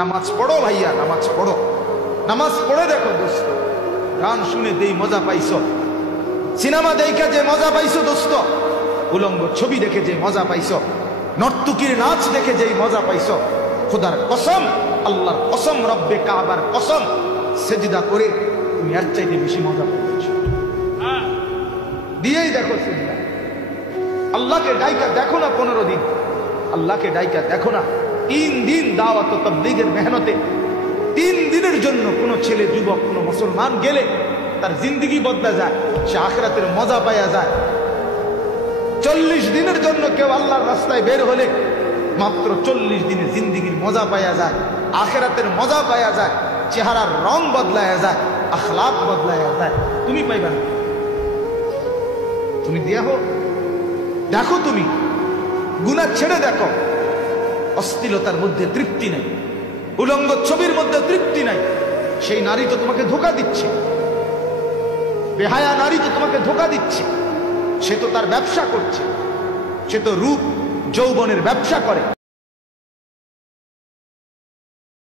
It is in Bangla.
নামাজ পড়ো ভাইয়া, নামাজ পড়ো, নামাজ পড়ে দেখো দোস্ত। গান শুনে দেই মজা পাইছো, সিনেমা দেখে যে মজা পাইছো দোস্ত, উলঙ্গ ছবি দেখে যে মজা পাইছো, নর্তকীর নাচ দেখে যেই মজা পাইছো, খোদার কসম, আল্লাহর কসম, রব্বে কাবার কসম, সেজদা করে তুমি এর চাইতে বেশি মজা পাইছো। দিয়েই দেখো সেজদা। আল্লাহকে ডাইকা দেখো না 15 দিন, আল্লাহকে ডাইকা দেখো না 3 দিন দাওয়াত ও তাবলীগের মেহনতে। 3 দিনের জন্য কোনো ছেলে, যুবক, কোনো মুসলমান গেলে তার জিন্দগি বদলা যায়, সে আখিরাতের মজা পাওয়া যায়। 40 দিনের জন্য কেউ আল্লাহর রাস্তায় বের হলে মাত্র 40 দিনে জিন্দগির মজা পাওয়া যায়, আখিরাতের মজা পাওয়া যায়, চেহারার রং বদলায়া যায়, আখলাক বদলায়া যায়। তুমি পাইবা না, তুমি দেখো, দেখো তুমি গুনাহ ছেড়ে দেখো। অশ্লীলতার মধ্যে তৃপ্তি নাই, উলঙ্গ ছবির মধ্যে তৃপ্তি নাই। সেই নারী তো তোমাকে ধোঁকা দিচ্ছে, বেহায়া নারী তো তোমাকে ধোঁকা দিচ্ছে। সে তো তার ব্যবসা করছে, সে তো রূপ যৌবনের ব্যবসা করে।